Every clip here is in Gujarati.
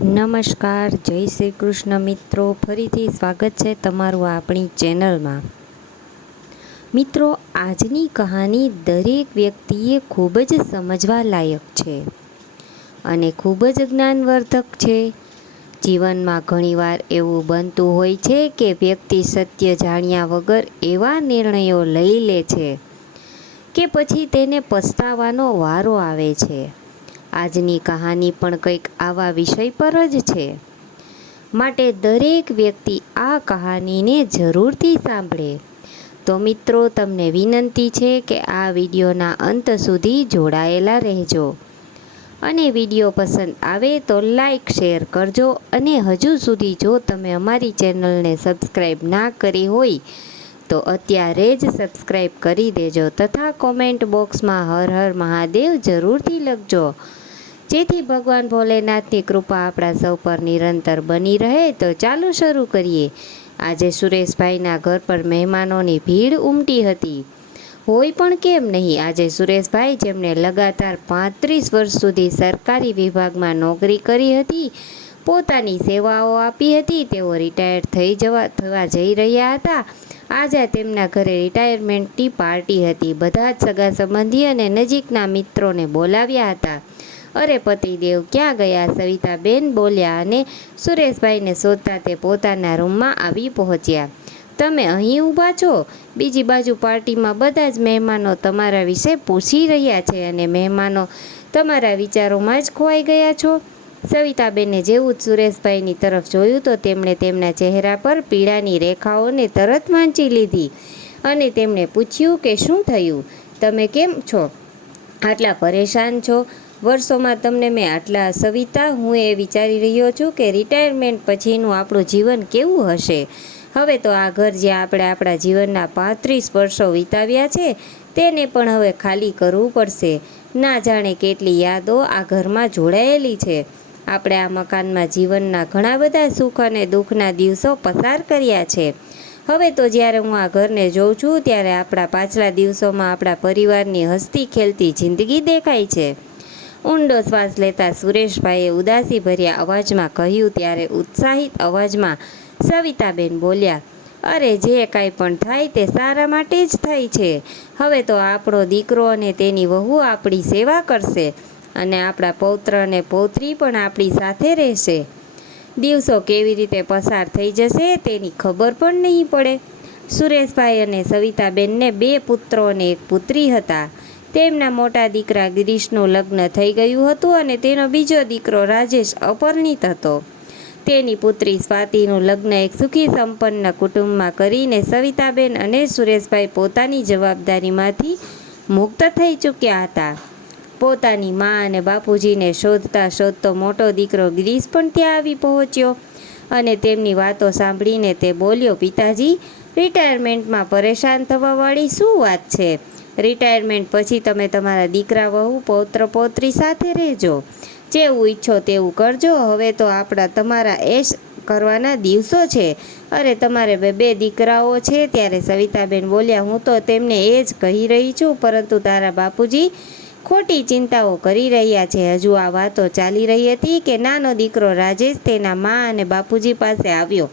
નમસ્કાર, જય શ્રી કૃષ્ણ મિત્રો. ફરીથી સ્વાગત છે તમારું આપણી ચેનલમાં. મિત્રો, આજની કહાની દરેક વ્યક્તિએ ખૂબ જ સમજવા લાયક છે અને ખૂબ જ જ્ઞાનવર્ધક છે. જીવનમાં ઘણીવાર એવું બનતું હોય છે કે વ્યક્તિ સત્ય જાણ્યા વગર એવા નિર્ણયો લઈ લે છે કે પછી તેને પસ્તાવાનો વારો આવે છે. આજની કહાની પણ કંઈક આવા વિષય પર જ છે. માટે દરેક વ્યક્તિ આ કહાનીને જરૂરથી સાંભળે. તો મિત્રો, તમને વિનંતી છે કે આ વિડીયોના અંત સુધી જોડાયેલા રહેજો અને વિડીયો પસંદ આવે તો લાઈક શેર કરજો. અને હજુ સુધી જો તમે અમારી ચેનલને સબસ્ક્રાઈબ ના કરી હોય તો અત્યારે જ સબસ્ક્રાઈબ કરી દેજો તથા કોમેન્ટ બોક્સમાં હર હર મહાદેવ જરૂરથી લખજો, જેથી ભગવાન ભોલેનાથની કૃપા આપણા સૌ પર નિરંતર બની રહે. તો ચાલો શરૂ કરીએ. આજે સુરેશભાઈના ઘર પર મહેમાનોની ભીડ ઉમટી હતી. હોય પણ કેમ નહીં. આજે સુરેશભાઈ, જેમણે લગાતાર 35 વર્ષ સુધી સરકારી વિભાગમાં નોકરી કરી હતી, પોતાની સેવાઓ આપી હતી, તેઓ રિટાયર્ડ થવા જઈ રહ્યા હતા. આજે તેમના ઘરે રિટાયરમેન્ટની પાર્ટી હતી. બધા જ સગા સંબંધી અને નજીકના મિત્રોને બોલાવ્યા હતા. અરે પતિદેવ ક્યાં ગયા? સવિતાબેન બોલ્યા અને સુરેશભાઈને શોધતા તે પોતાના રૂમમાં આવી પહોંચ્યા. તમે અહીં ઊભા છો? બીજી બાજુ પાર્ટીમાં બધા જ મહેમાનો તમારા વિશે પૂછી રહ્યા છે અને મહેમાનો તમારા વિચારોમાં જ ખોવાઈ ગયા છો. સવિતાબેને જેવું જ સુરેશભાઈની તરફ જોયું તો તેમણે તેમના ચહેરા પર પીડાની રેખાઓને તરત વાંચી લીધી અને તેમણે પૂછ્યું કે શું થયું? તમે કેમ છો આટલા પરેશાન છો? વર્ષોમાં તમને મેં આટલા સવિતા, હું એ વિચારી રહ્યો છું કે રિટાયરમેન્ટ પછીનું આપણું જીવન કેવું હશે. હવે તો આ ઘર જ્યાં આપણે આપણા જીવનના 35 વર્ષો વિતાવ્યા છે તેને પણ હવે ખાલી કરવું પડશે. ના જાણે કેટલી યાદો આ ઘરમાં જોડાયેલી છે. આપણે આ મકાનમાં જીવનના ઘણા બધા સુખ અને દુઃખના દિવસો પસાર કર્યા છે. હવે તો જ્યારે હું આ ઘરને જોઉં છું ત્યારે આપણા પાછલા દિવસોમાં આપણા પરિવારની હસતી ખેલતી જિંદગી દેખાય છે. ઊંડો શ્વાસ લેતા સુરેશભાઈએ ઉદાસીભર્યા અવાજમાં કહ્યું. ત્યારે ઉત્સાહિત અવાજમાં સવિતાબેન બોલ્યા, અરે જે કાંઈ પણ થાય તે સારા માટે જ થાય છે. હવે તો આપણો દીકરો અને તેની વહુ આપણી સેવા કરશે અને આપણા પૌત્ર અને પૌત્રી પણ આપણી સાથે રહેશે. દિવસો કેવી રીતે પસાર થઈ જશે તેની ખબર પણ નહીં પડે. સુરેશભાઈ અને સવિતાબેનને 2 પુત્રો અને 1 પુત્રી હતા. તેમના મોટા દીકરા ગિરીશનું લગ્ન થઈ ગયું હતું અને તેનો બીજો દીકરો રાજેશ અપરિણીત હતો. તેની પુત્રી સ્વાતિનું લગ્ન એક સુખી સંપન્ન કુટુંબમાં કરીને સવિતાબેન અને સુરેશભાઈ પોતાની જવાબદારીમાંથી મુક્ત થઈ ચૂક્યા હતા. પોતાની મા અને બાપુજીને શોધતા શોધતો મોટો દીકરો ગિરીશ પણ ત્યાં આવી પહોંચ્યો અને તેમની વાતો સાંભળીને તે બોલ્યો, પિતાજી, રિટાયરમેન્ટમાં પરેશાન થવાવાળી શું વાત છે? રિટાયરમેન્ટ પછી તમે તમારા દીકરા વહુ પૌત્ર પૌત્રી સાથે રહેજો, જેવું ઈચ્છો તેવું કરજો. હવે તો તમારા એશ કરવાના દિવસો છે. અરે તમારે 2 દીકરાઓ છે. ત્યારે સવિતાબેન બોલ્યા, હું તો તેમને એ જ કહી રહી છું, પરંતુ તારા બાપુજી ખોટી ચિંતાઓ કરી રહ્યા છે. હજુ આ વાતો ચાલી રહી હતી કે નાનો દીકરો રાજેશ તેના મા અને બાપુજી પાસે આવ્યો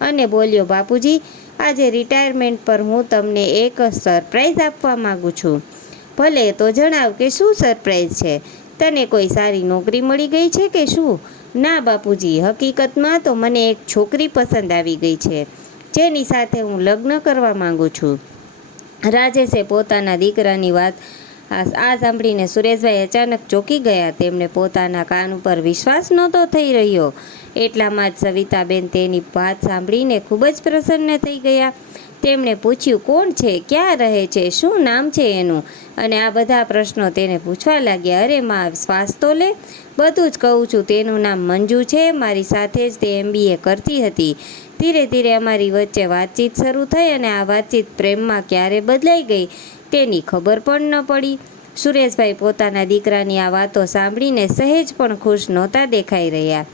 અને બોલ્યો, બાપુજી, આજે રિટાયરમેન્ટ પર હું તમને એક સરપ્રાઈઝ આપવા માગું છું. ભલે, તો જણાવ કે શું સરપ્રાઈઝ છે? તને કોઈ સારી નોકરી મળી ગઈ છે કે શું? ના બાપુજી, હકીકતમાં તો મને એક છોકરી પસંદ આવી ગઈ છે જેની સાથે હું લગ્ન કરવા માંગુ છું. રાજેશે પોતાના દીકરાની વાત આ સાંભળીને સુરેશભાઈ અચાનક ચોંકી ગયા. તેમને પોતાના કાન ઉપર વિશ્વાસ નહોતો થઈ રહ્યો. એટલામાં જ સવિતાબેન તેની વાત સાંભળીને ખૂબ જ પ્રસન્ન થઈ ગયા. તેમણે પૂછ્યું, કોણ છે? ક્યાં રહે છે? શું નામ છે એનું? અને આ બધા પ્રશ્નો તેને પૂછવા લાગ્યા. અરે માં, શ્વાસ તો લે. બધું જ કહું છું. તેનું નામ મંજુ છે. મારી સાથે જ તે MBA કરતી હતી. ધીરે ધીરે અમારી વચ્ચે વાતચીત શરૂ થઈ અને આ વાતચીત પ્રેમમાં ક્યારે બદલાઈ ગઈ તેની ખબર પણ ન પડી. સુરેશભાઈ પોતાના દીકરાની આ વાતો સાંભળીને સહેજ પણ ખુશ નહોતા દેખાઈ રહ્યા.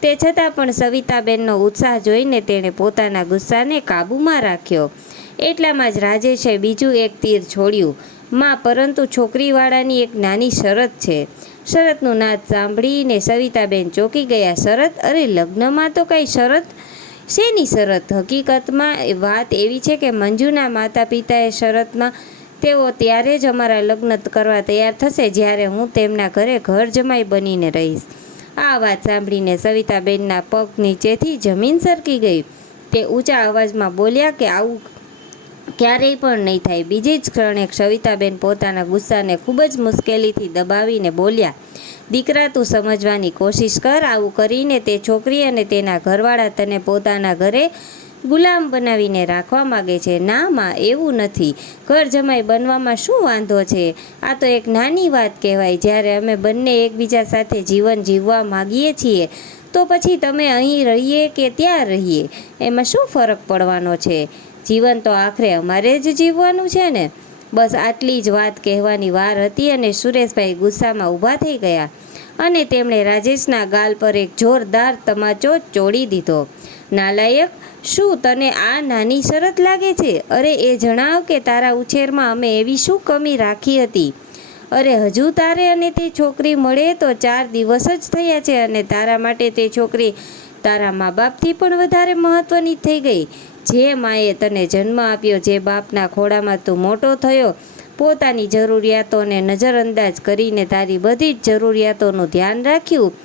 તે છતાં પણ સવિતાબેનનો ઉત્સાહ જોઈને તેણે પોતાના ગુસ્સાને કાબૂમાં રાખ્યો. એટલામાં જ રાજેશે બીજું એક તીર છોડ્યું. માં, પરંતુ છોકરીવાળાની એક નાની શરત છે. શરતનું નાદ સાંભળીને સવિતાબેન ચોંકી ગયા. શરત? અરે લગ્નમાં તો કંઈ શરત? શેની શરત? હકીકતમાં વાત એવી છે કે મંજુના માતા પિતાએ શરતમાં તેઓ ત્યારે જ અમારા લગ્ન કરવા તૈયાર થશે જ્યારે હું તેમના ઘરે ઘર જમાઈ બનીને રહીશ. આ વાત સાંભળીને સવિતાબેનના પગ નીચેથી જમીન સરકી ગઈ. તે ઊંચા અવાજમાં બોલ્યા કે આવું ક્યારેય પણ નહીં થાય. બીજી જ ક્ષણે સવિતાબેન પોતાના ગુસ્સાને ખૂબ જ મુશ્કેલીથી દબાવીને બોલ્યા, દીકરા તું સમજવાની કોશિશ કર. આવું કરીને તે છોકરી અને તેના ઘરવાળા તને પોતાના ઘરે ગુલામ બનાવીને રાખવા માગે છે. ના માં, એવું નથી. ઘર જમાઈ બનવામાં શું વાંધો છે? આ તો એક નાની વાત કહેવાય. જ્યારે અમે બંને એકબીજા સાથે જીવન જીવવા માગીએ છીએ તો પછી તમે અહીં રહીએ કે ત્યાં રહીએ એમાં શું ફરક પડવાનો છે? જીવન તો આખરે અમારે જ જીવવાનું છે ને. બસ આટલી જ વાત કહેવાની વાર હતી અને સુરેશભાઈ ગુસ્સામાં ઊભા થઈ ગયા અને તેમણે રાજેશના ગાલ પર એક જોરદાર તમાચો ચોડી દીધો. નાલાયક, શું તને આ નાની શરત લાગે છે? અરે એ જણાવ કે તારા ઉછેરમાં અમે એવી શું કમી રાખી હતી? અરે હજુ તારે અને તે છોકરી મળે તો 4 દિવસ જ થયા છે અને તારા માટે તે છોકરી તારા મા બાપથી પણ વધારે મહત્ત્વની થઈ ગઈ. જે માએ તને જન્મ આપ્યો, જે બાપના ખોળામાં તું મોટો થયો, પોતાની જરૂરિયાતોને નજરઅંદાજ કરીને તારી બધી જ જરૂરિયાતોનું ધ્યાન રાખ્યું,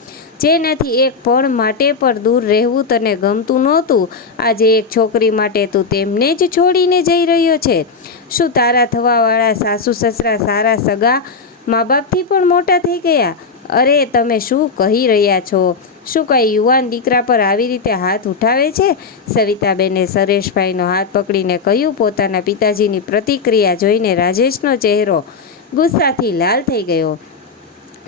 જેનાથી એક પળ માટે પણ દૂર રહેવું તને ગમતું નહોતું, આજે એક છોકરી માટે તું તેમને જ છોડીને જઈ રહ્યો છે. શું તારા થવાવાળા સાસુ સસરા સારા સગા મા બાપથી પણ મોટા થઈ ગયા? અરે તમે શું કહી રહ્યા છો? શું કાંઈ યુવાન દીકરા પર આવી રીતે હાથ ઉઠાવે છે? સવિતાબેને સુરેશભાઈનો હાથ પકડીને કહ્યું. પોતાના પિતાજીની પ્રતિક્રિયા જોઈને રાજેશનો ચહેરો ગુસ્સાથી લાલ થઈ ગયો.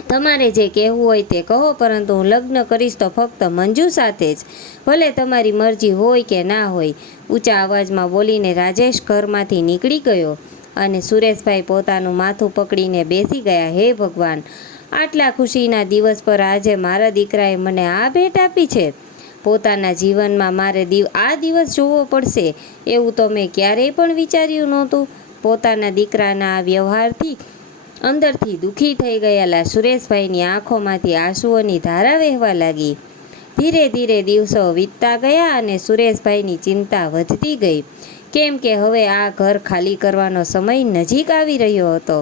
તમારે જે કહેવું હોય તે કહો, પરંતુ હું લગ્ન કરીશ તો ફક્ત મંજુ સાથે જ, ભલે તમારી મરજી હોય કે ના હોય. ઊંચા અવાજમાં બોલીને રાજેશ ઘરમાંથી નીકળી ગયો અને સુરેશભાઈ પોતાનું માથું પકડીને બેસી ગયા. હે ભગવાન, આટલા ખુશીના દિવસ પર આજે મારા દીકરાએ મને આ ભેટ આપી છે. પોતાના જીવનમાં મારે આ દિવસ જોવો પડશે એવું તો મેં ક્યારેય પણ વિચાર્યું નહોતું. પોતાના દીકરાના આ વ્યવહારથી અંદરથી દુઃખી થઈ ગયેલા સુરેશભાઈની આંખોમાંથી આંસુઓની ધારા વહેવા લાગી. ધીરે ધીરે દિવસો વીતતા ગયા અને સુરેશભાઈની ચિંતા વધતી ગઈ, કેમ કે હવે આ ઘર ખાલી કરવાનો સમય નજીક આવી રહ્યો હતો.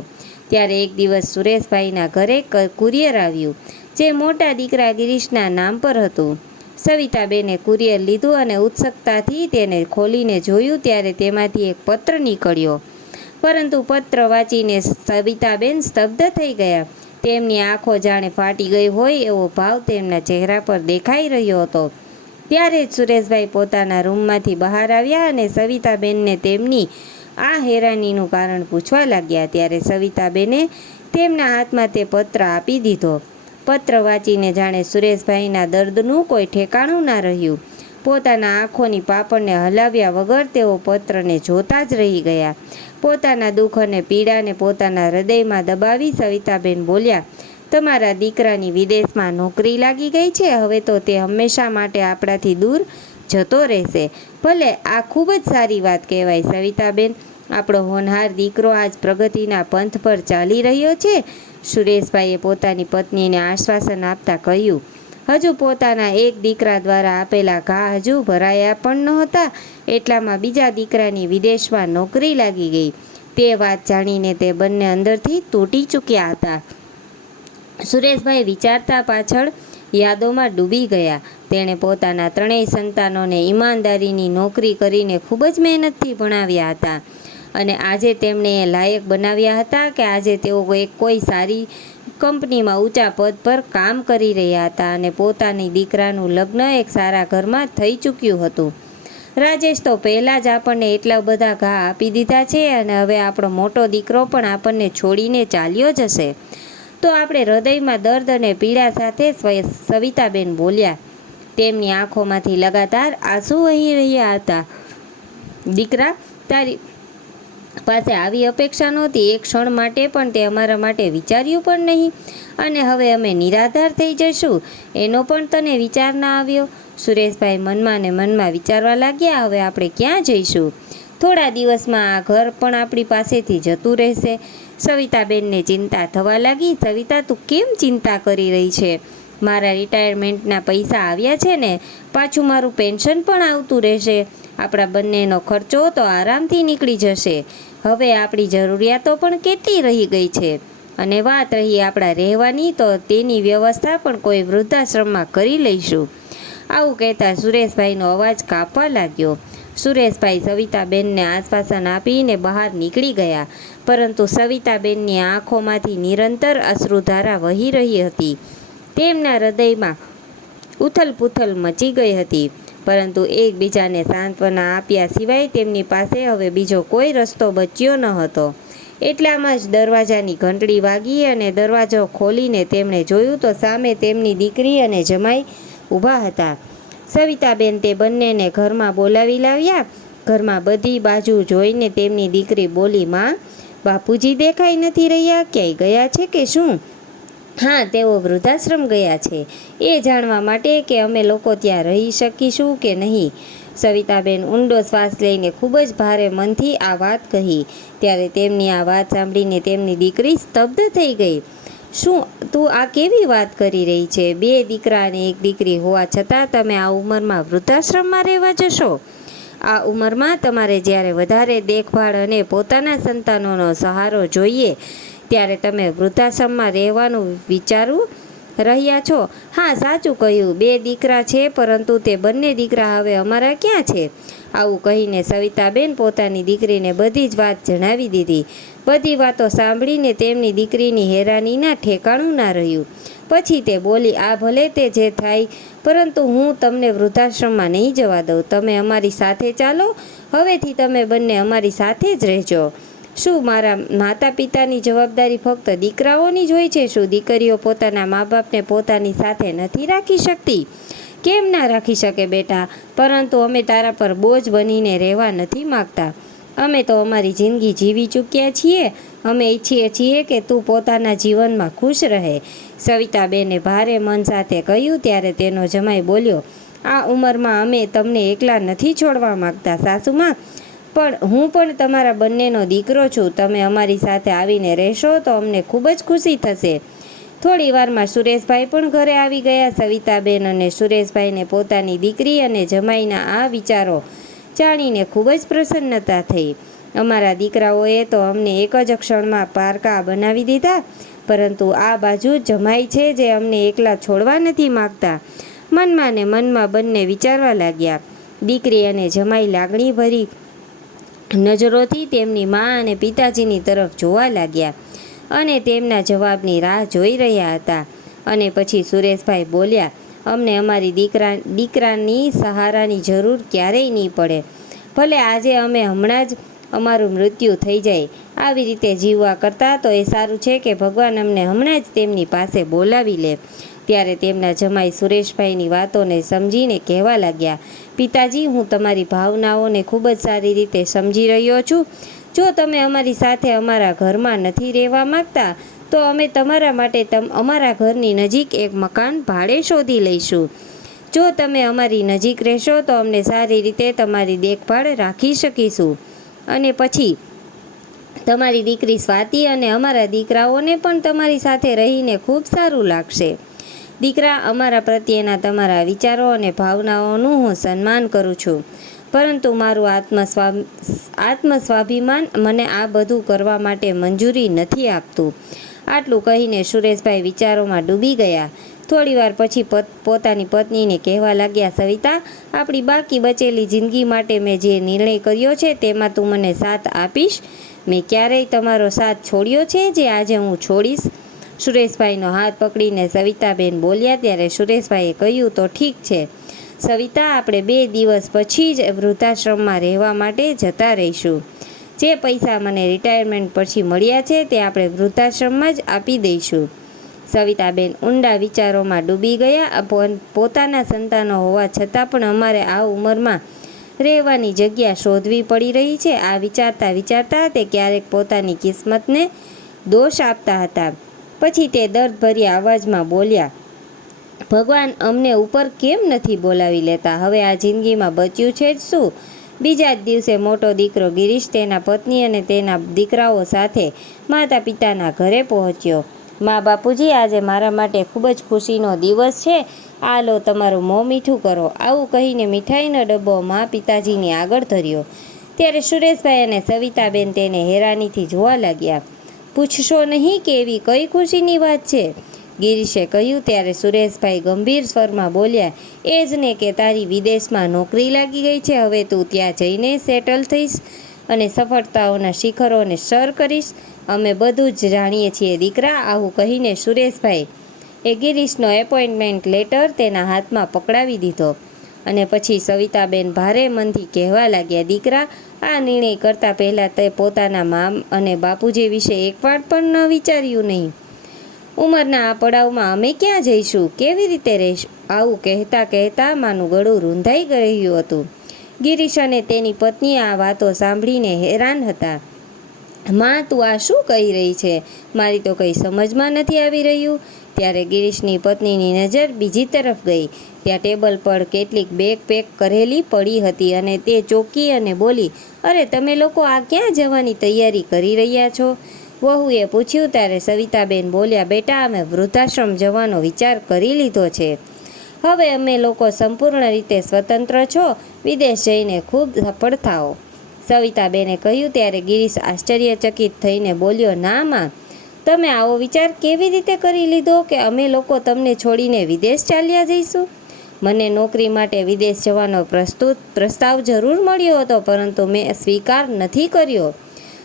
ત્યારે એક દિવસ સુરેશભાઈના ઘરે કુરિયર આવ્યું, જે મોટા દીકરા ગિરીશના નામ પર હતું. સવિતાબેને કુરિયર લીધું અને ઉત્સુકતાથી તેને ખોલીને જોયું. ત્યારે તેમાંથી એક પત્ર નીકળ્યો, પરંતુ પત્ર વાંચીને સવિતાબેન સ્તબ્ધ થઈ ગયા. તેમની આંખો જાણે ફાટી ગઈ હોય એવો ભાવ તેમના ચહેરા પર દેખાઈ રહ્યો હતો. ત્યારે જ સુરેશભાઈ પોતાના રૂમમાંથી બહાર આવ્યા અને સવિતાબેનને તેમની આ હેરાનીનું કારણ પૂછવા લાગ્યા. ત્યારે સવિતાબેને તેમના હાથમાં તે પત્ર આપી દીધો. પત્ર વાંચીને જાણે સુરેશભાઈના દર્દનું કોઈ ઠેકાણું ના રહ્યું. પોતાના આંખોની પાપણને હલાવ્યા વગર તેઓ પત્રને જોતા જ રહી ગયા. પોતાના દુઃખ અને પીડાને પોતાના હૃદયમાં દબાવી સવિતાબેન બોલ્યા, તમારા દીકરાની વિદેશમાં નોકરી લાગી ગઈ છે. હવે તો તે હંમેશા માટે આપણાથી દૂર જતો રહેશે. ભલે, આ ખૂબ જ સારી વાત કહેવાય સવિતાબેન. આપણો હોનહાર દીકરો આજ પ્રગતિના પંથ પર ચાલી રહ્યો છે. સુરેશભાઈએ પોતાની પત્નીને આશ્વાસન આપતા કહ્યું. હજુ પોતાના એક દીકરા દ્વારા આપેલા ઘા હજુ ભરાયા પણ નહોતા, એટલામાં બીજા દીકરાની વિદેશમાં નોકરી લાગી ગઈ. તે વાત જાણીને તે બંને અંદરથી તૂટી ચૂક્યા હતા. સુરેશભાઈ વિચારતા પાછળ યાદોમાં ડૂબી ગયા. તેણે પોતાના 3 સંતાનોને ઈમાનદારીની નોકરી કરીને ખૂબ જ મહેનતથી ભણાવ્યા હતા અને આજે તેમણે એ લાયક બનાવ્યા હતા કે આજે તેઓ કોઈ સારી કંપનીમાં ઊંચા પદ પર કામ કરી રહ્યા હતા અને પોતાની દીકરાનું લગ્ન એક સારા ઘરમાં થઈ ચૂક્યું હતું. રાજેશ તો પહેલાં જ આપણને એટલા બધા ઘા આપી દીધા છે અને હવે આપણો મોટો દીકરો પણ આપણને છોડીને ચાલ્યો જશે. તો આપણે હૃદયમાં દર્દ અને પીડા સાથે સવિતાબેન બોલ્યા. તેમની આંખોમાંથી લગાતાર આંસુ વહી રહ્યા હતા. દીકરા, તારી પાસે આવી અપેક્ષા નહોતી. એક ક્ષણ માટે પણ તે અમારા માટે વિચાર્યું પણ નહીં અને હવે અમે નિરાધાર થઈ જઈશું એનો પણ તને વિચાર ના આવ્યો? સુરેશભાઈ મનમાં ને મનમાં વિચારવા લાગ્યા, હવે આપણે ક્યાં જઈશું? થોડા દિવસમાં આ ઘર પણ આપણી પાસેથી જતું રહેશે. સવિતાબેનને ચિંતા થવા લાગી. સવિતા, તું કેમ ચિંતા કરી રહી છે? મારા રિટાયરમેન્ટના પૈસા આવ્યા છે ને, પાછું મારું પેન્શન પણ આવતું રહેશે. આપણા બંનેનો ખર્ચો તો આરામથી નીકળી જશે. હવે આપણી જરૂરિયાતો પણ કેટલી રહી ગઈ છે. અને વાત રહી આપણા રહેવાની, તો તેની વ્યવસ્થા પણ કોઈ વૃદ્ધાશ્રમમાં કરી લઈશું. આવું કહેતા સુરેશભાઈનો અવાજ કાપવા લાગ્યો. સુરેશભાઈ સવિતાબેનને આશ્વાસન આપીને બહાર નીકળી ગયા, પરંતુ સવિતાબેનની આંખોમાંથી નિરંતર અશ્રુધારા વહી રહી હતી. તેમના હૃદયમાં ઉથલપુથલ મચી ગઈ હતી, પરંતુ એકબીજાને સાંત્વના આપ્યા સિવાય તેમની પાસે હવે બીજો કોઈ રસ્તો બચ્યો ન હતો. એટલામાં જ દરવાજાની ઘંટડી વાગી અને દરવાજો ખોલીને તેમણે જોયું તો સામે તેમની દીકરી અને જમાઈ ઊભા હતા. સવિતાબેન તે બંનેને ઘરમાં બોલાવી લાવ્યા. ઘરમાં બધી બાજુ જોઈને તેમની દીકરી બોલી, માં, બાપુજી દેખાઈ નથી રહ્યા, ક્યાંય ગયા છે કે શું? હા, તેઓ વૃદ્ધાશ્રમ ગયા છે, એ જાણવા માટે કે અમે લોકો ત્યાં રહી શકીશું કે નહીં. સવિતાબેન ઊંડો શ્વાસ લઈને ખૂબ જ ભારે મનથી આ વાત કહી. ત્યારે તેમની આ વાત સાંભળીને તેમની દીકરી સ્તબ્ધ થઈ ગઈ. શું તું આ કેવી વાત કરી રહી છે? 2 દીકરા અને 1 દીકરી હોવા છતાં તમે આ ઉંમરમાં વૃદ્ધાશ્રમમાં રહેવા જશો? આ ઉંમરમાં તમારે જ્યારે વધારે દેખભાળ અને પોતાના સંતાનોનો સહારો જોઈએ, ત્યારે તમે વૃદ્ધાશ્રમમાં રહેવાનું વિચારું રહ્યા છો? હા, સાચું કહ્યું. 2 દીકરા છે, પરંતુ તે બંને દીકરા હવે અમારા ક્યાં છે? આવું કહીને સવિતાબેન પોતાની દીકરીને બધી જ વાત જણાવી દીધી. બધી વાતો સાંભળીને તેમની દીકરીની હેરાનીના ઠેકાણું ના રહ્યું. પછી તે બોલી, આ ભલે તે જે થાય, પરંતુ હું તમને વૃદ્ધાશ્રમમાં નહીં જવા દઉં. તમે અમારી સાથે ચાલો. હવેથી તમે બંને અમારી સાથે જ રહેજો. શું મારા માતા પિતાની જવાબદારી ફક્ત દીકરાઓની જ હોય છે? શું દીકરીઓ પોતાના મા બાપને પોતાની સાથે નથી રાખી શકતી? કેમ ના રાખી શકે બેટા, પરંતુ અમે તારા પર બોજ બનીને રહેવા નથી માગતા. અમે તો અમારી જિંદગી જીવી ચૂક્યા છીએ. અમે ઈચ્છીએ છીએ કે તું પોતાના જીવનમાં ખુશ રહે. સવિતાબેને ભારે મન સાથે કહ્યું. ત્યારે તેનો જમાઈ બોલ્યો, આ ઉંમરમાં અમે તમને એકલા નથી છોડવા માગતા સાસુમાં, પણ હું પણ તમારા બંનેનો દીકરો છું. તમે અમારી સાથે આવીને રહેશો તો અમને ખૂબ જ ખુશી થશે. થોડી વારમાં સુરેશભાઈ પણ ઘરે આવી ગયા. સવિતાબેન અને સુરેશભાઈને પોતાની દીકરી અને જમાઈના આ વિચારો જાણીને ખૂબ જ પ્રસન્નતા થઈ. અમારા દીકરાઓએ તો અમને એક જ ક્ષણમાં પારકા બનાવી દીધા, પરંતુ આ બાજુ જમાઈ છે જે અમને એકલા છોડવા નથી માગતા. મનમાં ને મનમાં બંને વિચારવા લાગ્યા. દીકરી અને જમાઈ લાગણી ભરી નજરોથી તેમની મા અને પિતાજીની તરફ જોવા લાગ્યા અને તેમના જવાબની રાહ જોઈ રહ્યા હતા. અને પછી સુરેશભાઈ બોલ્યા, અમને અમારી દીકરાની સહારાની જરૂર ક્યારેય નહીં પડે. ભલે આજે અમે હમણાં જ અમારું મૃત્યુ થઈ જાય. આવી રીતે જીવવા કરતાં તો એ સારું છે કે ભગવાન અમને હમણાં જ તેમની પાસે બોલાવી લે. ત્યારે તેમના જમાઈ સુરેશભાઈની વાતોને સમજીને કહેવા લાગ્યા, પિતાજી, હું તમારી ભાવનાઓને ખૂબ જ સારી રીતે સમજી રહ્યો છું. જો તમે અમારી સાથે અમારા ઘરમાં નથી રહેવા માગતા, તો અમે તમારા માટે અમારા ઘરની નજીક એક મકાન ભાડે શોધી લઈશું. જો તમે અમારી નજીક રહેશો તો અમને સારી રીતે તમારી દેખભાળ રાખી શકીશું. અને પછી તમારી દીકરી સ્વાતિ અને અમારા દીકરાઓને પણ તમારી સાથે રહીને ખૂબ સારું લાગશે. દીકરા, અમારા પ્રત્યેના તમારા વિચારો અને ભાવનાઓનું હું સન્માન કરું છું, પરંતુ મારું આત્મસ્વાભિમાન મને આ બધું કરવા માટે મંજૂરી નથી આપતું. આટલું કહીને સુરેશભાઈ વિચારોમાં ડૂબી ગયા. થોડીવાર પછી પોતાની પત્નીને કહેવા લાગ્યા, સવિતા, આપણી બાકી બચેલી જિંદગી માટે મેં જે નિર્ણય કર્યો છે તેમાં તું મને સાથ આપીશ? મેં ક્યારેય તમારો સાથ છોડ્યો છે જે આજે હું છોડીશ? સુરેશભાઈનો હાથ પકડીને સવિતાબેન બોલ્યા. ત્યારે સુરેશભાઈએ કહ્યું, તો ઠીક છે સવિતા, આપણે 2 દિવસ પછી જ વૃદ્ધાશ્રમમાં રહેવા માટે જતા રહીશું. જે પૈસા મને રિટાયરમેન્ટ પછી મળ્યા છે તે આપણે વૃદ્ધાશ્રમમાં જ આપી દઈશું. સવિતાબેન ઊંડા વિચારોમાં ડૂબી ગયા. પોતાના સંતાનો હોવા છતાં પણ અમારે આ ઉંમરમાં રહેવાની જગ્યા શોધવી પડી રહી છે. આ વિચારતા તે ક્યારેક પોતાની કિસ્મતને દોષ આપતા હતા. પછી તે દર્દભર્યા અવાજમાં બોલ્યા, ભગવાન અમને ઉપર કેમ નથી બોલાવી લેતા? હવે આ જિંદગીમાં બચ્યું છે જ શું? બીજા જ દિવસે મોટો દીકરો ગિરીશ તેના પત્ની અને તેના દીકરાઓ સાથે માતા પિતાના ઘરે પહોંચ્યો. મા બાપુજી, આજે મારા માટે ખૂબ જ ખુશીનો દિવસ છે. આ લો, તમારું મોં મીઠું કરો. આવું કહીને મીઠાઈનો ડબ્બો મા પિતાજીની આગળ ધર્યો. ત્યારે સુરેશભાઈ અને સવિતાબેન તેને હેરાનીથી જોવા લાગ્યા. પૂછશો નહીં કે એવી કઈ ખુશીની વાત છે? ગિરીશે કહ્યું. ત્યારે સુરેશભાઈ ગંભીર સ્વરમાં બોલ્યા, એ જ ને કે તારી વિદેશમાં નોકરી લાગી ગઈ છે. હવે તું ત્યાં જઈને સેટલ થઈશ અને સફળતાઓના શિખરોને સર કરીશ. અમે બધું જ જાણીએ છીએ દીકરા. આવું કહીને સુરેશભાઈ એ ગિરીશનો એપોઇન્ટમેન્ટ લેટર તેના હાથમાં પકડાવી દીધો અને પછી સવિતાબેન ભારે મનથી કહેવા લાગ્યા, દીકરા, આ નિર્ણય કરતાં પહેલાં તે પોતાના મા અને બાપુજી વિશે એકવાર પણ ન વિચાર્યું નહીં? ઉંમરના આ પડાવમાં અમે ક્યાં જઈશું? કેવી રીતે રહીશું? આવું કહેતા કહેતા માનું ગળું રૂંધાઈ રહ્યું હતું. ગિરીશ અને તેની પત્ની આ વાતો સાંભળીને હેરાન હતા. માં, તું આ શું કહી રહી છે? મારી તો કંઈ સમજમાં નથી આવી રહ્યું. ત્યારે ગિરીશની પત્નીની નજર બીજી તરફ ગઈ. ત્યાં ટેબલ પર કેટલીક બેગ પેક કરેલી પડી હતી અને તે ચોંકી અને બોલી, અરે, તમે લોકો આ ક્યાં જવાની તૈયારી કરી રહ્યા છો? વહુએ પૂછ્યું. ત્યારે સવિતાબેન બોલ્યા, બેટા, અમે વૃદ્ધાશ્રમ જવાનો વિચાર કરી લીધો છે. હવે અમે લોકો સંપૂર્ણ રીતે સ્વતંત્ર છો. વિદેશ જઈને ખૂબ સફળ થાઓ. સવિતાબેને કહ્યું. ત્યારે ગિરીશ આશ્ચર્યચકિત થઈને બોલ્યો, ના માં, તમે આવો વિચાર કેવી રીતે કરી લીધો કે અમે લોકો તમને છોડીને વિદેશ ચાલ્યા જઈશું? મને નોકરી માટે વિદેશ જવાનો પ્રસ્તાવ જરૂર મળ્યો હતો, પરંતુ મેં સ્વીકાર નથી કર્યો.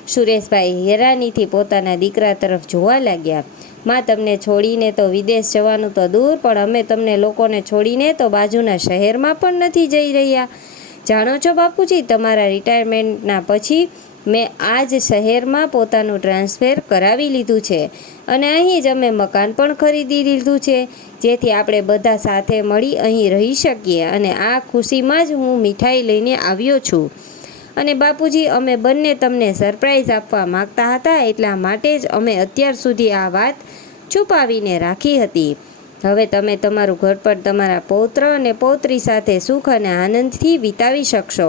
સુરેશભાઈ હેરાનીથી પોતાના દીકરા તરફ જોવા લાગ્યા. માં, તમને છોડીને તો વિદેશ જવાનું તો દૂર, પણ અમે તમને લોકોને છોડીને તો બાજુના શહેરમાં પણ નથી જઈ રહ્યા. જાણો છો બાપુજી, તમારા રિટાયરમેન્ટના પછી મેં આ જ શહેરમાં પોતાનું ટ્રાન્સફર કરાવી લીધું છે અને અહીં જ અમે મકાન પણ ખરીદી લીધું છે, જેથી આપણે બધા સાથે મળી અહીં રહી શકીએ. અને આ ખુશીમાં જ હું મીઠાઈ લઈને આવ્યો છું. અને બાપુજી, અમે બંને તમને સરપ્રાઈઝ આપવા માગતા હતા, એટલા માટે જ અમે અત્યાર સુધી આ વાત છુપાવીને રાખી હતી. હવે તમે તમારું ઘરપણ તમારા પૌત્ર અને પૌત્રી સાથે સુખ અને આનંદથી વિતાવી શકશો.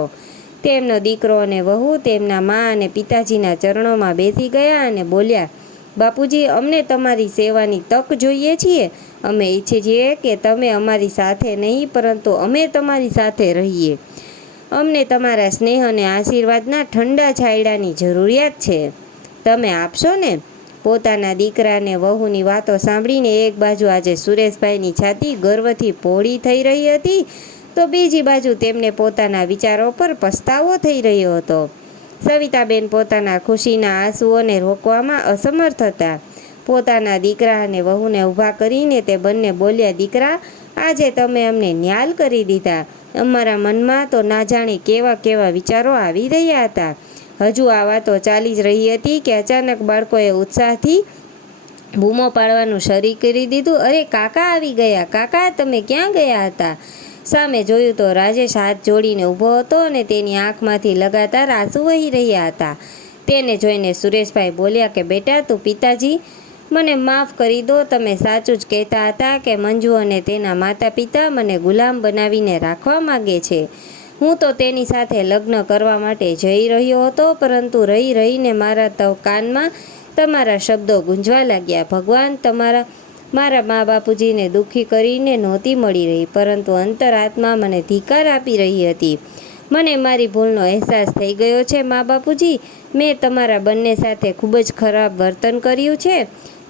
તેમનો દીકરો અને વહુ તેમના મા અને પિતાજીના ચરણોમાં બેસી ગયા અને બોલ્યા, બાપુજી, અમને તમારી સેવાની તક જોઈએ છીએ. અમે ઈચ્છીએ છીએ કે તમે અમારી સાથે નહીં, પરંતુ અમે તમારી સાથે રહીએ. અમને તમારા સ્નેહ અને આશીર્વાદના ઠંડા છાંયડાની જરૂરિયાત છે. તમે આપશો ને? પોતાના દીકરાને વહુની વાતો સાંભળીને એક બાજુ આજે સુરેશભાઈની છાતી ગર્વથી પહોળી થઈ રહી હતી, તો બીજી બાજુ તેમને પોતાના વિચારો પર પસ્તાવો થઈ રહ્યો હતો. સવિતાબેન પોતાના ખુશીના આંસુઓને રોકવામાં અસમર્થ હતા. પોતાના દીકરા અને વહુને ઊભા કરીને તે બંને બોલ્યા, દીકરા, આજે તમે અમને ન્યાલ કરી દીધા. અમારા મનમાં તો ના જાણે કેવા કેવા વિચારો આવી રહ્યા હતા. હજુ આ વાતો ચાલી જ રહી હતી કે અચાનક બાળકોએ ઉત્સાહથી બૂમો પાડવાનું શરૂ કરી દીધું. અરે, કાકા આવી ગયા! કાકા, તમે ક્યાં ગયા હતા? સામે જોયું તો રાજેશ હાથ જોડીને ઊભો હતો અને તેની આંખમાંથી લગાતાર આંસુ વહી રહ્યા હતા. તેને જોઈને સુરેશભાઈ બોલ્યા કે બેટા, તું પિતાજી, મને માફ કરી દો. તમે સાચું જ કહેતા હતા કે મંજુ અને તેના માતા પિતા મને ગુલામ બનાવીને રાખવા માગે છે. હું તો તેની સાથે લગ્ન કરવા માટે જઈ રહ્યો હતો, પરંતુ રહી રહીને મારા કાનમાં તમારા શબ્દો ગુંજવા લાગ્યા. ભગવાન મારા મા બાપુજીને દુઃખી કરીને નહોતી મળી રહી, પરંતુ અંતરાત્મા મને ધિક્કાર આપી રહી હતી. મને મારી ભૂલનો અહેસાસ થઈ ગયો છે મા બાપુજી. મેં તમારા બંને સાથે ખૂબ જ ખરાબ વર્તન કર્યું છે.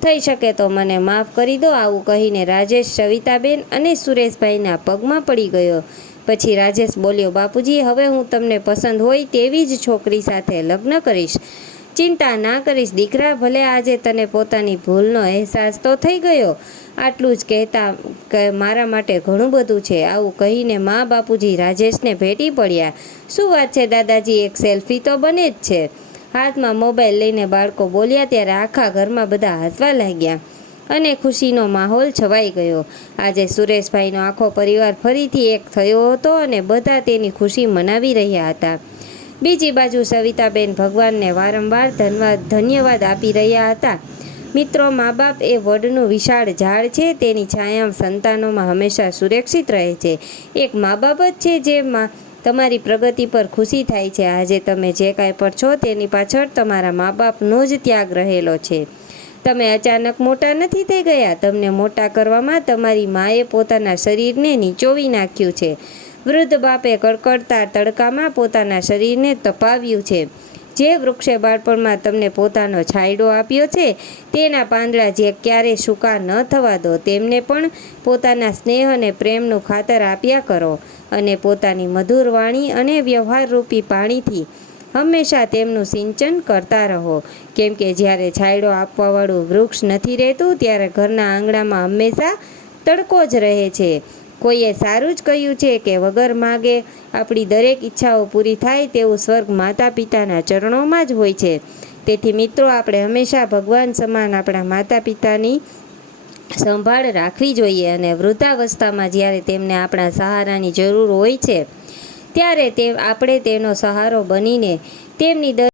થઈ શકે તો મને માફ કરી દો. આવું કહીને રાજેશ સવિતાબેન અને સુરેશભાઈના પગમાં પડી ગયો. પછી રાજેશ બોલ્યો, બાપુજી, હવે હું તમને પસંદ હોય તેવી જ છોકરી સાથે લગ્ન કરીશ. ચિંતા ના કરીશ દીકરા. ભલે આજે તને પોતાની ભૂલનો અહેસાસ તો થઈ ગયો, આટલું જ કહેતા કે મારા માટે ઘણું બધું છે. આવું કહીને મા બાપુજી રાજેશને ભેટી પડ્યા. શું વાત છે દાદાજી, એક સેલ્ફી તો બને જ છે. હાથમાં મોબાઈલ લઈને બાળકો બોલ્યા. ત્યારે આખા ઘરમાં બધા હસવા લાગ્યા અને ખુશીનો માહોલ છવાઈ ગયો. આજે સુરેશભાઈનો આખો પરિવાર ફરીથી એક થયો હતો અને બધા તેની ખુશી મનાવી રહ્યા હતા. બીજી બાજુ સવિતાબેન ભગવાનને વારંવાર ધન્યવાદ આપી રહ્યા હતા. મિત્રો, મા બાપ એ વડનું વિશાળ ઝાડ છે. તેની છાયા સંતાનોમાં હંમેશા સુરક્ષિત રહે છે. એક મા બાપ જ છે જે તમારી પ્રગતિ પર ખુશી થાય છે. આજે તમે જે કાંઈ પણ છો તેની પાછળ તમારા મા બાપનો જ ત્યાગ રહેલો છે. તમે અચાનક મોટા નથી થઈ ગયા. તમને મોટા કરવામાં તમારી માએ પોતાના શરીરને નીચોવી નાખ્યું છે. વૃદ્ધ બાપે કડકડતા તડકામાં પોતાના શરીરને તપાવ્યું છે. જે વૃક્ષે બાળપણમાં તમને પોતાનો છાંયડો આપ્યો છે, તેના પાંદડા જે ક્યારેય સૂકા ન થવા દો. તેમને પણ પોતાના સ્નેહ અને પ્રેમનું ખાતર આપ્યા કરો અને પોતાની મધુર વાણી અને વ્યવહારરૂપી પાણીથી હંમેશા તેમનું સિંચન કરતા રહો. કેમ કે જ્યારે છાંયડો આપવાવાળું વૃક્ષ નથી રહેતું, ત્યારે ઘરના આંગણામાં હંમેશા તડકો જ રહે છે. કોઈએ સારું જ કહ્યું છે કે વગર માગે આપણી દરેક ઈચ્છાઓ પૂરી થાય તેવું સ્વર્ગ માતા પિતાના ચરણોમાં જ હોય છે. તેથી મિત્રો, આપણે હંમેશા ભગવાન સમાન આપણા માતા પિતાની સંભાળ રાખવી જોઈએ અને વૃદ્ધાવસ્થામાં જ્યારે તેમને આપણા સહારાની જરૂર હોય છે, ત્યારે આપણે તેનો સહારો બનીને તેમની